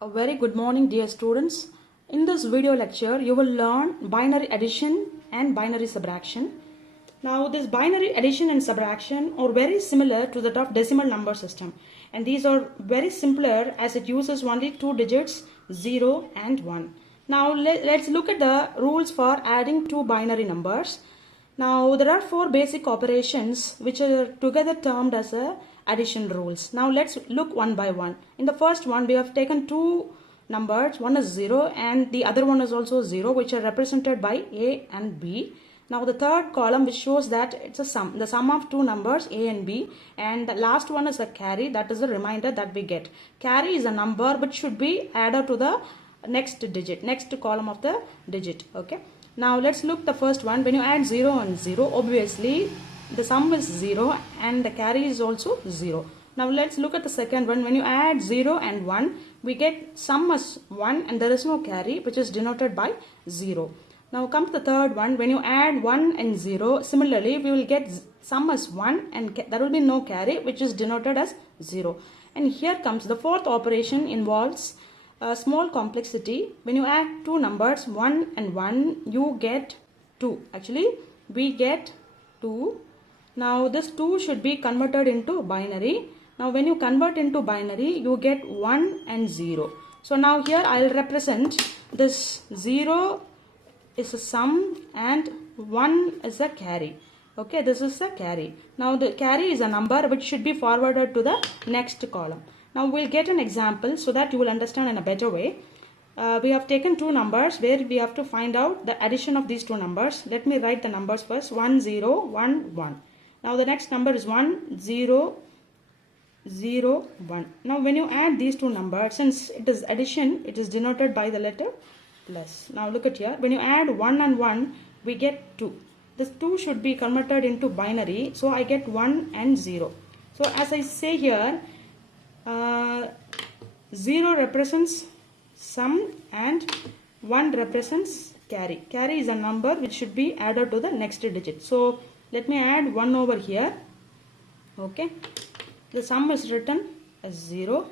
A very good morning, dear students. In this video lecture, you will learn binary addition and binary subtraction. Now, this binary addition and subtraction are very similar to that of decimal number system. And these are very simpler as it uses only two digits, 0 and 1. Now, let's look at the rules for adding two binary numbers. Now, there are four basic operations which are together termed as addition rules. Now, let's look one by one. In the first one, we have taken two numbers. One is 0 and the other one is also 0, which are represented by A and B. Now, the third column which shows that it's a sum, the sum of two numbers A and B, and the last one is a carry, that is a reminder that we get. Carry is a number which should be added to the next digit, next column of the digit. Okay. Now let's look the first one. When you add 0 and 0, obviously the sum is 0 and the carry is also 0. Now let's look at the second one. When you add 0 and 1, we get sum as 1 and there is no carry, which is denoted by 0. Now come to the third one. When you add 1 and 0, similarly we will get sum as 1 and there will be no carry, which is denoted as 0. And here comes the fourth operation, involves a small complexity. When you add two numbers 1 and 1, you get 2. Actually we get 2. Now this 2 should be converted into binary. Now when you convert into binary, you get 1 and 0. So now here I will represent this 0 is a sum and 1 is a carry. Okay, this is the carry. Now the carry is a number which should be forwarded to the next column. Now we'll get an example so that you will understand in a better way. We have taken two numbers where we have to find out the addition of these two numbers. Let me write the numbers first. 1 0 1 1. Now the next number is 1 0 0 1. Now when you add these two numbers, since it is addition, it is denoted by the letter plus. Now look at here. When you add 1 and 1, we get 2. This 2 should be converted into binary. So I get 1 and 0. So as I say here, 0 represents sum and 1 represents carry. Carry is a number which should be added to the next digit. So let me add 1 over here. Okay. The sum is written as 0.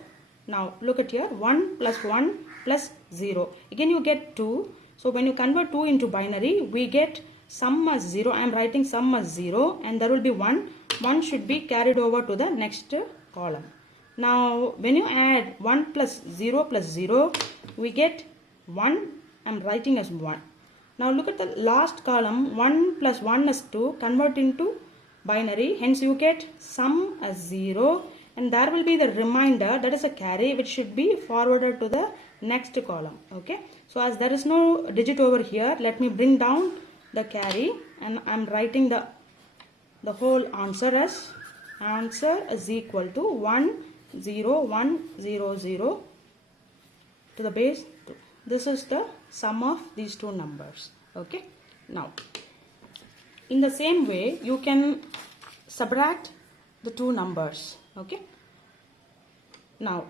Now look at here. 1 plus 0. Again you get 2. So when you convert 2 into binary, we get sum as 0. I am writing sum as 0 and there will be 1. 1 should be carried over to the next column. Now when you add 1 plus 0, we get 1. I am writing as 1. Now look at the last column. 1 plus 1 is 2. Convert into binary. Hence you get sum as 0 and there will be the remainder, that is a carry, which should be forwarded to the next column. Okay. So as there is no digit over here, let me bring down the carry and I am writing the whole answer as answer is equal to 1 0 1 0 0 to the base 2. This is the sum of these two numbers. Okay. Now in the same way you can subtract the two numbers. Okay. Now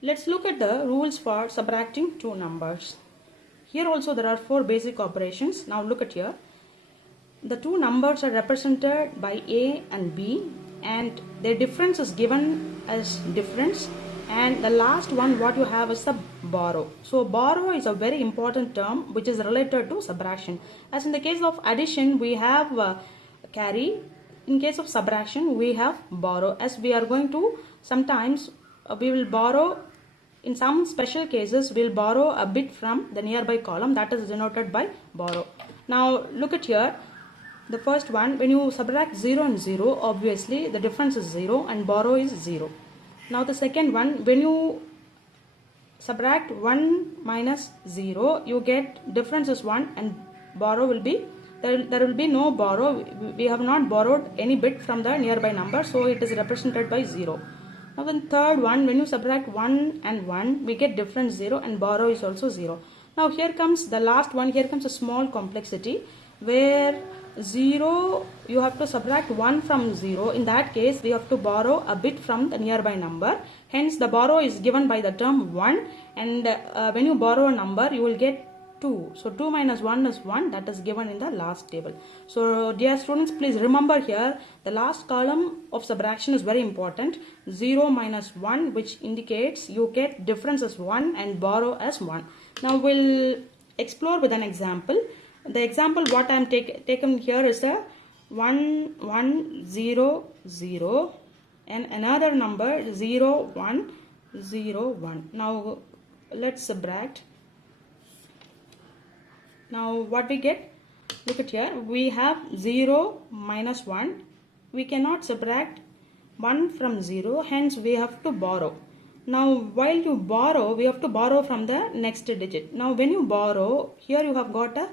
let's look at the rules for subtracting two numbers. Here also there are four basic operations. Now look at here. The two numbers are represented by A and B and their difference is given as difference, and the last one what you have is the borrow. So borrow is a very important term which is related to subtraction. As in the case of addition we have carry, in case of subtraction we have borrow. As we are going to sometimes we will borrow, in some special cases we will borrow a bit from the nearby column, that is denoted by borrow. Now look at here. The first one, when you subtract 0 and 0, obviously the difference is 0 and borrow is 0. Now the second one, when you subtract 1 minus 0, you get difference is 1 and borrow will be, there will be no borrow. We have not borrowed any bit from the nearby number, so it is represented by 0. Now the third one, when you subtract 1 and 1, we get difference 0 and borrow is also 0. Now here comes the last one. Here comes a small complexity where 0, you have to subtract 1 from 0. In that case we have to borrow a bit from the nearby number. Hence the borrow is given by the term 1, and when you borrow a number you will get 2. So 2 minus 1 is 1, that is given in the last table. So dear students, please remember here the last column of subtraction is very important. 0 minus 1, which indicates you get difference as 1 and borrow as 1. Now we'll explore with an example. The example what I am taken here is the 1 1 0 0 and another number 0 1 0 1. Now let's subtract. Now what we get, look at here, we have 0 minus 1. We cannot subtract 1 from 0, hence we have to borrow. Now while you borrow, we have to borrow from the next digit. Now when you borrow, here you have got a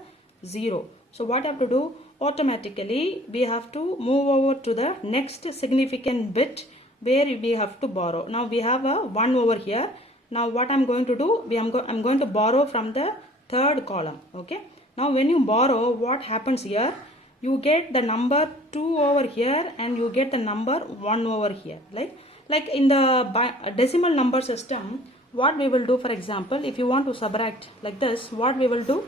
0. So what you have to do, automatically we have to move over to the next significant bit where we have to borrow. Now we have a 1 over here. Now what I'm going to do, I'm going to borrow from the third column. Okay, now when you borrow, what happens here, you get the number 2 over here and you get the number 1 over here. Like in the decimal number system, what we will do, for example, if you want to subtract like this, what we will do,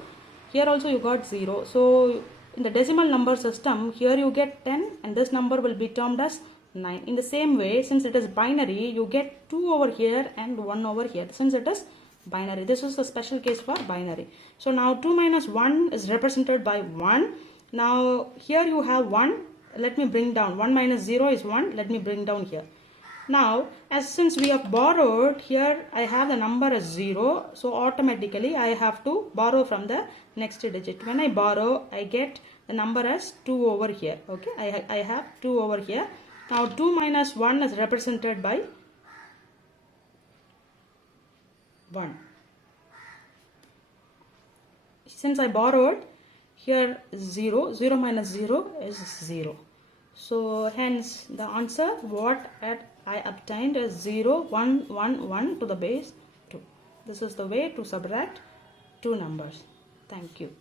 here also you got 0. So in the decimal number system, here you get 10 and this number will be termed as 9. In the same way, since it is binary, you get 2 over here and 1 over here, since it is binary. This is the special case for binary. So now 2 minus 1 is represented by 1. Now here you have 1. Let me bring down. 1 minus 0 is 1. Let me bring down here. Now since we have borrowed, here I have the number as 0. So automatically I have to borrow from the next digit. When I borrow, I get the number as 2 over here. Okay, I have 2 over here. Now 2 minus 1 is represented by 1. Since I borrowed, here 0, 0 minus 0 is 0. So hence the answer what I obtained is 0, 1, 1, 1 to the base 2. This is the way to subtract two numbers. Thank you.